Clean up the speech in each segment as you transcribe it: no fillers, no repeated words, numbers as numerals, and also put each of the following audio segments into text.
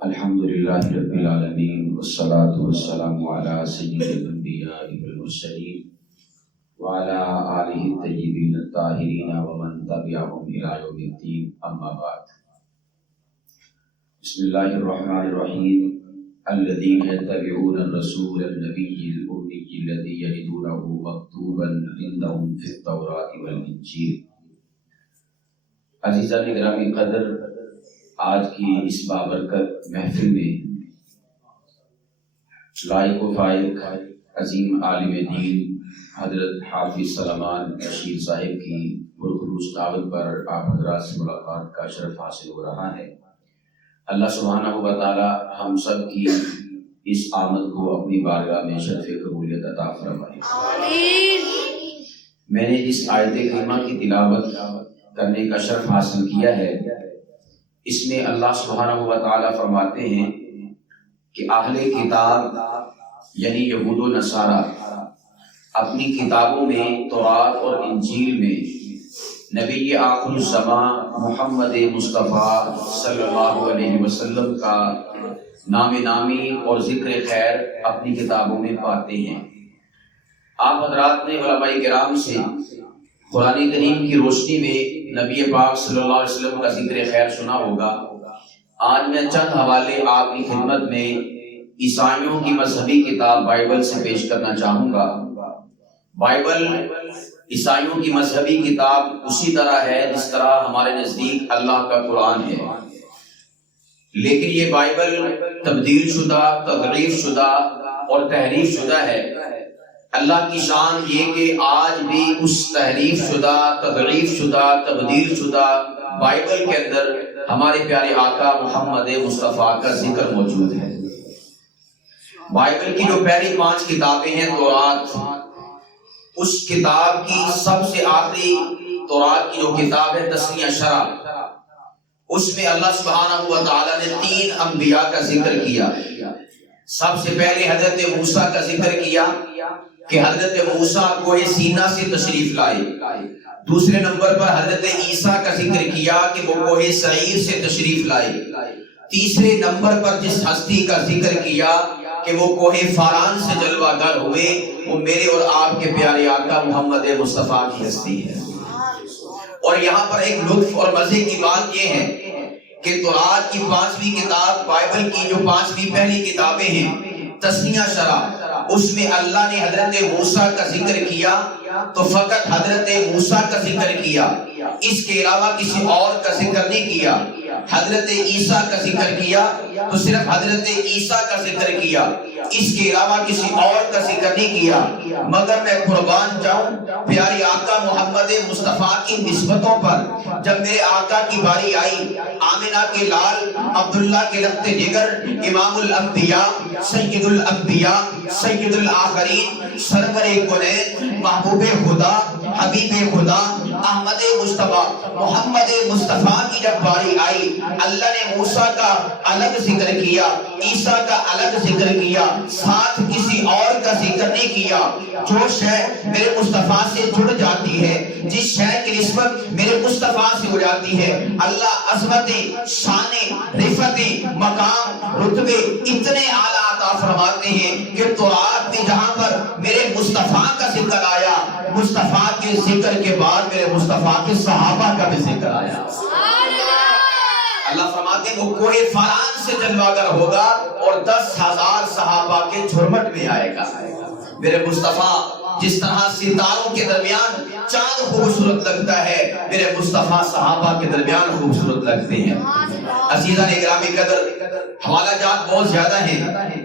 الحمدللہ رب العالمین والصلاة والسلام علی سید الانبیاء والمرسلین وعلی آلہ الطیبین الطاہرین ومن تبعہم الی یوم الدین، اما بعد۔ بسم اللہ الرحمن الرحیم۔ الذین یتبعون الرسول النبی الأمی الذی یجدونہ مکتوبا عندہم فی التوراۃ والانجیل۔ عزیزان گرامی قدر، آج کی اس بابرکت محفل میں لائق و فائق عظیم عالم دین حضرت حافظ سلمان بشیر صاحب کی پرخلوص دعوت پر آپ حضرات سے ملاقات کا شرف حاصل ہو رہا ہے۔ اللہ سبحانہ و تعالی ہم سب کی اس آمد کو اپنی بارگاہ میں شرف قبولیت عطا فرمائے۔ میں نے اس آیت کریمہ کی تلاوت کرنے کا شرف حاصل کیا ہے۔ اس میں اللہ سبحانہ و تعالی فرماتے ہیں کہ اہل کتاب یعنی یہود و نصارہ اپنی کتابوں میں تورات اور انجیل میں نبی آخر الزمان محمد مصطفیٰ صلی اللہ علیہ وسلم کا نام نامی اور ذکر خیر اپنی کتابوں میں پاتے ہیں۔ آپ حضرات نے علماء کرام سے قرآن کریم کی روشنی میں نبی پاک صلی اللہ علیہ وسلم کا ذکر خیر سنا ہوگا۔ آج میں چند حوالے آپ کی خدمت میں عیسائیوں کی مذہبی کتاب بائبل سے پیش کرنا چاہوں گا۔ بائبل عیسائیوں کی مذہبی کتاب اسی طرح ہے جس طرح ہمارے نزدیک اللہ کا قرآن ہے، لیکن یہ بائبل تبدیل شدہ، تضعیف شدہ اور تحریف شدہ ہے۔ اللہ کی شان یہ کہ آج بھی اس تحریف شدہ، تضعیف شدہ، تبدیل شدہ بائبل کے اندر ہمارے پیارے آقا محمد مصطفیٰ کا ذکر موجود ہے۔ بائبل کی جو پہلی 5 کتابیں ہیں تورات، اس کتاب کی سب سے آخری تورات کی جو کتاب ہے تسنیہ شرع، اس میں اللہ سبحانہ و تعالی نے 3 انبیاء کا ذکر کیا۔ سب سے پہلے حضرت موسیٰ کا ذکر کیا کہ حضرت موسیٰ کوہ سینا سے تشریف لائے۔ دوسرے نمبر پر حضرت عیسیٰ کا ذکر کیا کہ وہ کوہ سعیر سے تشریف لائے۔ تیسرے نمبر پر جس ہستی کا ذکر کیا کہ وہ کوہ فاران سے جلوہ گر ہوئے، وہ میرے اور آپ کے پیارے آقا محمد مصطفیٰ کی ہستی ہے۔ اور یہاں پر ایک لطف اور مزے کی بات یہ ہے کہ تورات کی 5ویں کتاب، بائبل کی جو 5ویں پہلی کتابیں ہیں تسنیہ شرع، اس میں اللہ نے حضرت موسیٰ کا ذکر کیا تو فقط حضرت موسیٰ کا ذکر کیا، اس کے علاوہ کسی اور کا ذکر نہیں کیا۔ حضرت عیسیٰ کا ذکر کیا تو صرف حضرت عیسیٰ کا ذکر کیا، اس کے علاوہ کسی اور کا ذکر نہیں کیا۔ مگر میں قربان جاؤں پیارے آقا محمد مصطفیٰ کی نسبتوں پر، جب میرے آقا کی باری آئی، آمنہ کے لال، عبداللہ کے رخت جگر، امام الانبیاء، سید الانبیاء، سید الآخرین، سرور کونین، محبوب خدا، حبیب خدا، احمد مصطفیٰ، محمد مصطفیٰ کی جب باری آئی، اللہ نے موسیٰ کا الگ ذکر کیا، عیسیٰ کا الگ ذکر کیا، ساتھ کسی اور کا ذکر نہیں کیا۔ جو شے میرے مصطفیٰ سے جڑ جاتی ہے، جس شے کی نسبت میرے مصطفیٰ سے ہو جاتی ہے، اللہ عظمت، شان، رفعت، مقام، رتبے اتنے اعلیٰ عطا فرماتے ہیں کہ تورات میں جہاں پر میرے مصطفیٰ کا ذکر آیا، مصطفیٰ کے ذکر کے بعد میرے مصطفیٰ کے صحابہ کا بھی ذکر آیا۔ اللہ فرماتے ہیں وہ کوہ فاران سے جلوہ گر ہوگا اور 10,000 صحابہ کے جھرمٹ میں آئے گا۔ میرے مصطفیٰ جس طرح ستاروں کے درمیان چاند خوبصورت لگتا ہے، میرے مصطفیٰ صحابہ کے درمیان خوبصورت لگتے ہیں۔ عزیزان گرامی قدر، حوالہ جات بہت زیادہ ہیں۔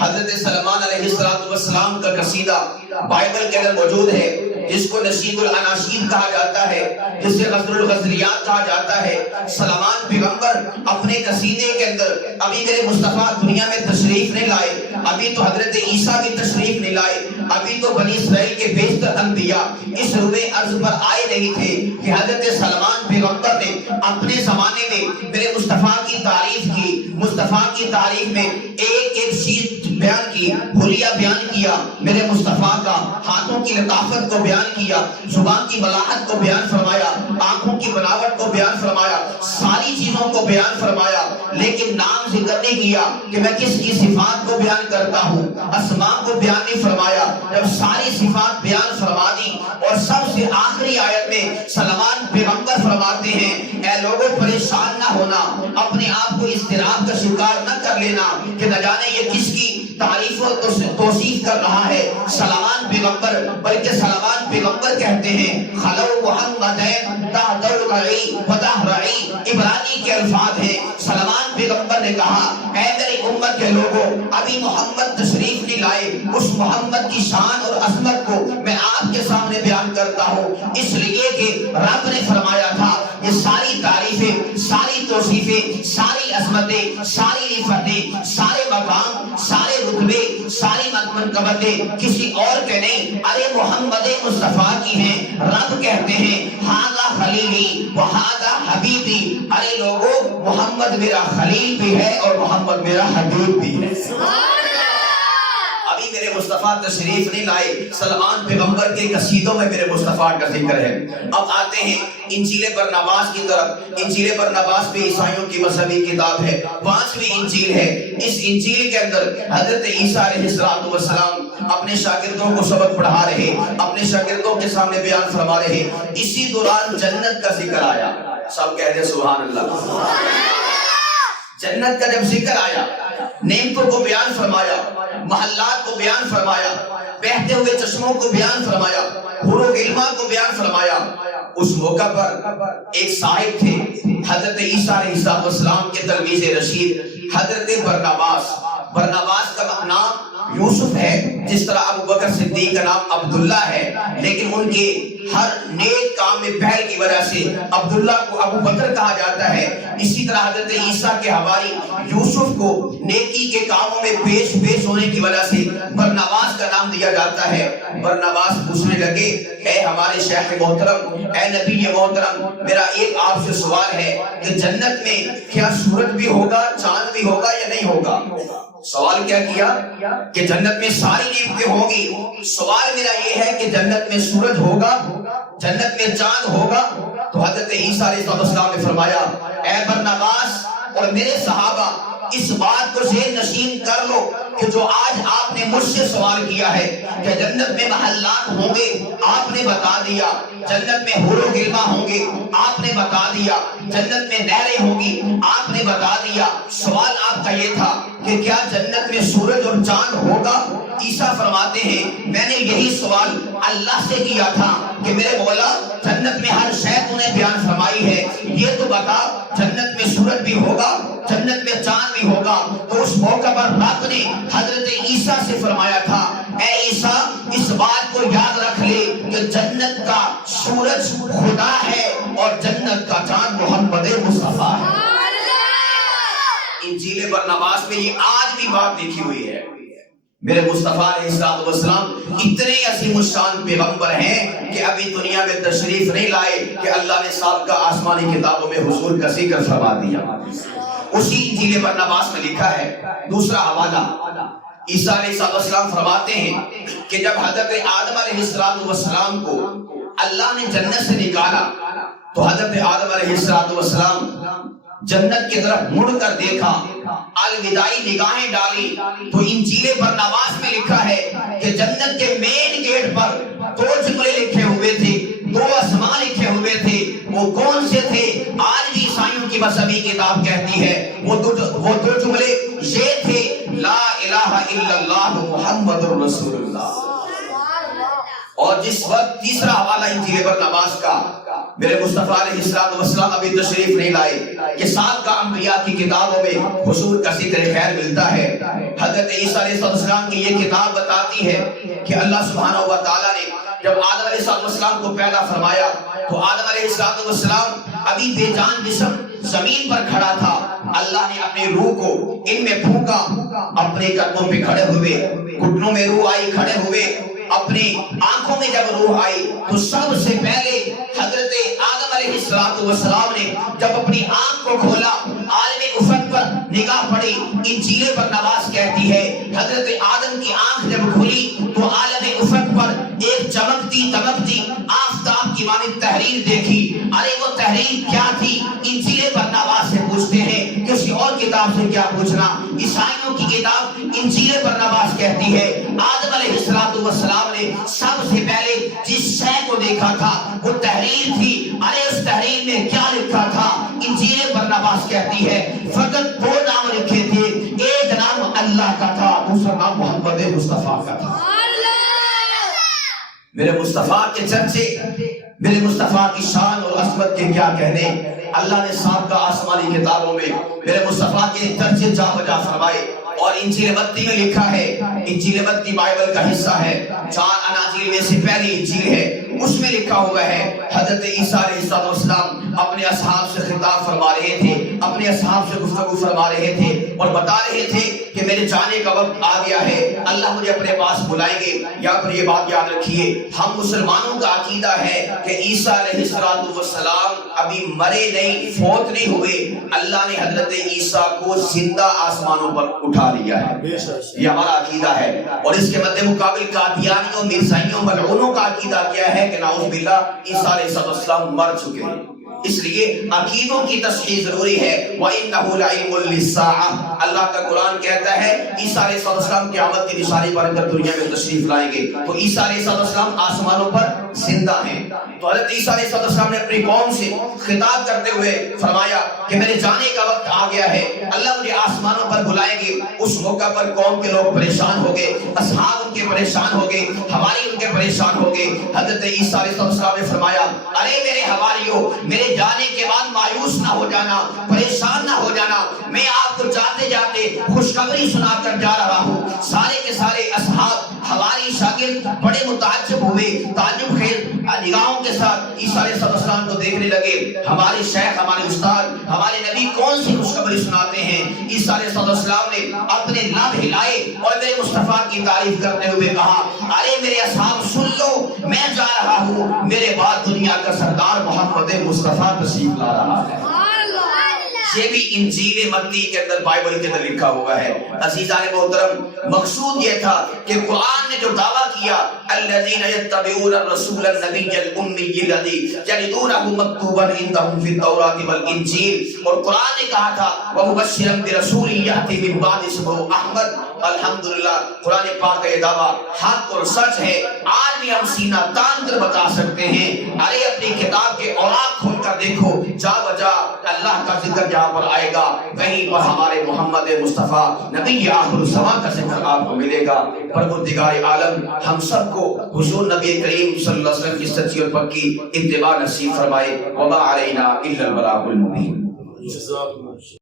حضرت سلمان علیہ السلام کا قصیدہ بائبل کے اندر موجود ہے، جس کو نشید الاناشید کہا جاتا ہے، جسے غزل الغزلیات کہا جاتا ہے۔ سلمان پیغمبر اپنے قصیدے کے اندر، ابھی میرے مصطفیٰ دنیا میں تشریف نہیں لائے، ابھی تو حضرت عیسیٰ بھی تشریف نہیں لائے، ابھی تو بنی اسرائیل کے بیشتر انبیاء اس روئے ارض پر آئے نہیں تھے کہ حضرت سلمان پیغمبر نے اپنے زمانے میں میرے مصطفیٰ کی تعریف کی۔ مصطفیٰ کی تعریف میں ایک ایک چیز بیان کی، حلیہ بیان کیا میرے مصطفیٰ کا، ہاتھوں کی لطافت کو بیان کیا، زبان کی بلاغت کو بیان فرمایا، آنکھوں کی بناوٹ کو بیان فرمایا، ساری چیزوں کو بیان فرمایا، لیکن نام ذکر نہیں کیا کہ میں کس کی صفات کو بیان کرتا ہوں، اسماء کو بیان نہیں فرمایا۔ جب ساری صفات بیان فرما دی اور سب سے آخری آیت میں سلمان پیغمبر فرماتے ہیں اے لوگوں پریشان نہ ہونا، اپنے آپ کو اضطراب کا شکار نہ کر لینا کہ نہ جانے یہ کس کی تعریف و توصیف کر رہا ہے۔ سلمان پیغمبر، بلکہ سلمان پیغمبر کہتے ہیں خلو محمدین تحدر رعی فتح رعی، عبرانی کے الفاظ ہیں۔ سلمان پیغمبر نے کہا اے میری امت کے لوگوں، ابھی محمد تشریف نہیں لائے، اس محمد کی شان اور عظمت کو میں آپ کے سامنے بیان کرتا ہوں، اس لیے کہ رب نے فرمایا تھا یہ ساری تعریفیں، ساری توصیفیں، ساری عظمتیں، ساری عفتیں، سارے مقام، سارے رتبے، ساری منقبتیں کسی اور کے نہیں، ارے محمد مصطفیٰ کی ہیں۔ رب کہتے ہیں ہاذا خلیلی وہذا حبیبی، ارے لوگوں محمد میرا خلیل بھی ہے اور محمد میرا حبیب بھی ہے۔ ابھی میرے مصطفیٰ تشریف نہیں لائے، سلمان پیغمبر کے قصیدوں میں میرے مصطفیٰ کا ذکر ہے۔ اب آتے ہیں انجیل برناباس کی طرف۔ انجیل برناباس بھی عیسائیوں کی مذہبی کتاب ہے، 5ویں انجیل ہے۔ اس انجیل کے اندر حضرت عیسیٰ علیہ السلام اپنے شاگردوں کو سبق پڑھا رہے، اپنے شاگردوں کے سامنے بیان فرما رہے، اسی دوران جنت کا ذکر آیا۔ سب کہہ دیں سبحان اللہ۔ جنت کا جب ذکر آیا، نعمتوں کو بیان فرمایا، محلات کو بیان فرمایا، بہتے ہوئے چشموں کو بیان فرمایا، حور و غلماں کو بیان فرمایا، اس موقع پر ایک صاحب تھے حضرت عیسیٰ علیہ السلام کے تلمیذ رشید، حضرت برناباس۔ برناباس کا نام یوسف ہے، جس طرح ابو بکر صدیق کا نام عبداللہ ہے، لیکن ان کے ہر نیک کام میں پہل کی وجہ سے عبداللہ کو ابو بکر کہا جاتا ہے۔ اسی طرح حضرت عیسیٰ کے حواری یوسف کو نیکی کے کاموں میں پیش ہونے کی وجہ سے برناباس کا نام دیا جاتا ہے۔ برناباس پوچھنے لگے اے ہمارے شیخ محترم، اے نبی محترم، میرا ایک آپ سے سوال ہے کہ جنت میں کیا سورج بھی ہوگا، چاند بھی ہوگا یا نہیں ہوگا؟ سوال کیا کیا کہ جنت میں ساری نعمتیں ہوں گی، سوال میرا یہ ہے کہ جنت میں سورج ہوگا، جنت میں چاند ہوگا؟ تو حضرت عیسیٰ علیہ السلام نے فرمایا اے برناباس اور میرے صحابہ، اس بات کو ذہن نشین کر لو کہ جو آج آپ نے مجھ سے سوال کیا ہے کہ جنت میں محلات ہوں گے، آپ نے بتا دیا، جنت میں حور و غلماں ہوں گے، آپ نے بتا دیا، جنت میں نہریں ہوں گی، آپ نے بتا دیا۔ سوال آپ کا یہ تھا کہ کیا جنت میں سورج اور چاند ہوگا؟ عیسیٰ فرماتے ہیں میں نے یہی سوال اللہ سے کیا تھا کہ میرے مولا جنت میں ہر شے تو نے بیان فرمائی ہے، یہ تو بتا جنت میں سورج بھی ہوگا، جنت میں چاند بھی ہوگا؟ تو اس موقع پر رب نے حضرت عیسیٰ سے فرمایا تھا اے عیسیٰ اس بات کو یاد رکھ لے کہ جنت کا سورج خدا ہے اور جنت کا چاند محمد مصطفیٰ ہے۔ انجیل برناباس میں یہ آج بھی بات لکھی ہوئی ہے۔ میرے مصطفیٰ علیہ السلام اتنے عظیم الشان پیغمبر ہیں کہ ابھی دنیا میں تشریف نہیں لائے کہ اللہ نے سابقہ آسمانی کتابوں میں حضور کا ذکر فرما دیا۔ اسی انجیل برناباس میں لکھا ہے، دوسرا حوالہ، عیسیٰ علیہ السلام فرماتے ہیں کہ جب حضرت آدم علیہ السلام کو اللہ نے جنت سے نکالا تو حضرت آدم علیہ السلام جنت کی طرف مڑ کر دیکھا، الوداعی نگاہیں ڈالی، تو انجیل برناباس میں لکھا ہے کہ جنت کے مین گیٹ پر 2 جملے لکھے ہوئے تھے، 2 اسماء لکھے ہوئے تھے۔ وہ کون سے تھے؟ آج بھی عیسائیوں کی مذہبی کتاب کہتی ہے وہ دو جملے یہ تھے لا الہ الا اللہ محمد رسول اللہ۔ اور جس وقت تیسرا حوالہ انجیل برناباس کا، میرے مصطفیٰ علیہ السلام ابھی تشریف نہیں لائے، یہ سابقہ انبیاء کی کتابوں میں حضور کا ذکر خیر ملتا ہے۔ حضرت عیسیٰ علیہ السلام کی یہ کتاب بتاتی ہے کہ اللہ سبحانہ و تعالیٰ نے جب آدم علیہ السلام کو پیدا فرمایا تو آدم علیہ السلام ابھی بے جان جسم زمین پر کھڑا تھا، اللہ نے اپنے روح کو ان میں پھونکا، اپنے قدموں پہ کھڑے ہوئے، گھٹنوں میں روح آئی، کھڑے ہوئے، اپنی آنکھوں میں جب روح آئی تو سب سے پہلے حضرت آدم علیہ السلام نے جب اپنی آنکھ کو کھولا، عالم افق پر نگاہ پڑی، انجیل برناباس کہتی ہے حضرت آدم کی آنکھ جب کھلی تو عالم افق پر ایک چمکتی دمکتی آفتاب کی مانند تحریر دیکھی. ارے وہ تحریر کیا تھی؟ انجیل برناباس سے پوچھتے ہیں کہ کسی اور کتاب سے کیا پوچھنا. عیسائیوں کی کتاب انجیل برناباس کہتی ہے آدم علیہ السلام نے سب سے پہلے جس شے کو دیکھا تھا وہ تحریر تھی. ارے اس تحریر میں کیا لکھا تھا؟ انجیل برناباس کہتی ہے فقط دو نام لکھے تھے، ایک نام اللہ کا تھا، دوسرا نام محمد مصطفیٰ کا تھا. میرے مصطفیٰ کے چرچے، میرے مصطفیٰ کی شان اور عظمت کے کیا کہنے. اللہ نے سابقہ آسمانی کتابوں میں میرے مصطفیٰ کے چرچے جا بجا فرمائے. اور انجیل متی میں لکھا ہے، انجیل متی بائبل کا حصہ ہے، 4 اناجیل میں سے پہلی انجیل ہے. اس میں لکھا ہوا ہے حضرت عیسیٰ علیہ السلام اپنے اصحاب سے خطاب فرما رہے تھے، اپنے اصحاب سے گفتگو فرما رہے تھے اور بتا رہے تھے کہ میرے جانے کا وقت آ گیا ہے، اللہ مجھے اپنے پاس بلائیں گے. یہاں پر یہ بات یاد رکھیے، ہم مسلمانوں کا عقیدہ ہے کہ عیسیٰ علیہ السلام ابھی مرے نہیں، فوت نہیں ہوئے. اللہ نے حضرت عیسیٰ کو زندہ آسمانوں پر اٹھا لیا ہے، یہ ہمارا عقیدہ ہے. اور اس کے مد مقابل قادیانیوں، مرزائیوں، ملعونوں کا عقیدہ کیا ہے کہ نعوذ باللہ عیسیٰ علیہ السلام مر چکے ہیں. اس لیے عقیدوں کی تصحیح ضروری ہے. وَإِنَّهُ لَعِلْمٌ لِلسَّاعَةِ، اللہ کا قرآن کہتا ہے عیسیٰ علیہ السلام قیامت کی نشانی پر اندر دنیا میں تشریف لائیں گے. تو عیسیٰ علیہ السلام آسمانوں پر زندہ ہیں. تو حضرت عیسیٰ علیہ السلام نے اپنی قوم سے خطاب کرتے ہوئے فرمایا کہ میرے جانے کا وقت آ گیا ہے، اللہ مجھے آسمانوں پر بلائیں گے. اس موقع پر قوم کے لوگ پریشان ہو گئے، اصحاب ان کے پریشان ہو گئے، حواری ان کے پریشان ہو گئے. حضرت عیسیٰ علیہ السلام نے فرمایا ارے میرے حواریوں، میرے جانے کے بعد مایوس نہ ہو جانا، پریشان نہ ہو جانا. میں آپ کو جاتے جاتے خوشخبری سنا کر جا رہا ہوں. سارے کے سارے اصحاب، حواری، شاگرد بڑے متعجب ہوئے، تعجب خیز نگاہوں کے ساتھ عیسیٰ علیہ السلام کو دیکھنے لگے. ہمارے شیخ، ہمارے استاد، ہمارے نبی کون سی خوشخبری سناتے ہیں؟ عیسیٰ علیہ السلام نے اپنے لب ہلائے اور میرے مصطفیٰ کی تعریف کرتے ہوئے کہا ارے میرے اصحاب سن لو، میں جا رہا ہوں، میرے بعد دنیا کا سردار محمد مصطفیٰ تشریف لا رہا ہے. یہ بھی انجیل متی کے اندر، بائبل کے اندر لکھا ہوا ہے. عزیزان محترم، مقصود یہ تھا کہ قرآن نے جو دعویٰ کیا الذین یتبعون الرسول النبی الامی الذی یجدونہ مکتوبا عندہم فی التوراۃ والانجیل، اور قرآن نے کہا تھا ومبشرا برسول یأتی من بعد اسمہ احمد. الحمدللہ قرآن پاک کا یہ دعویٰ حق اور سچ ہے. آج بھی ہم سینہ تان کر بتا سکتے ہیں. ارے اپنی کتاب کے اوراق کھول کر دیکھو، جا بجا اللہ کا ذکر جہاں پر آئے گا وہیں پر ہمارے محمد مصطفیٰ نبی آخر الزمان کا ذکر آپ کو ملے گا. پروردگار عالم ہم سب کو حضور نبی کریم صلی اللہ علیہ وسلم کی سچی اور پکی اتباع نصیب فرمائے. وما علینا الا البلاغ المبین.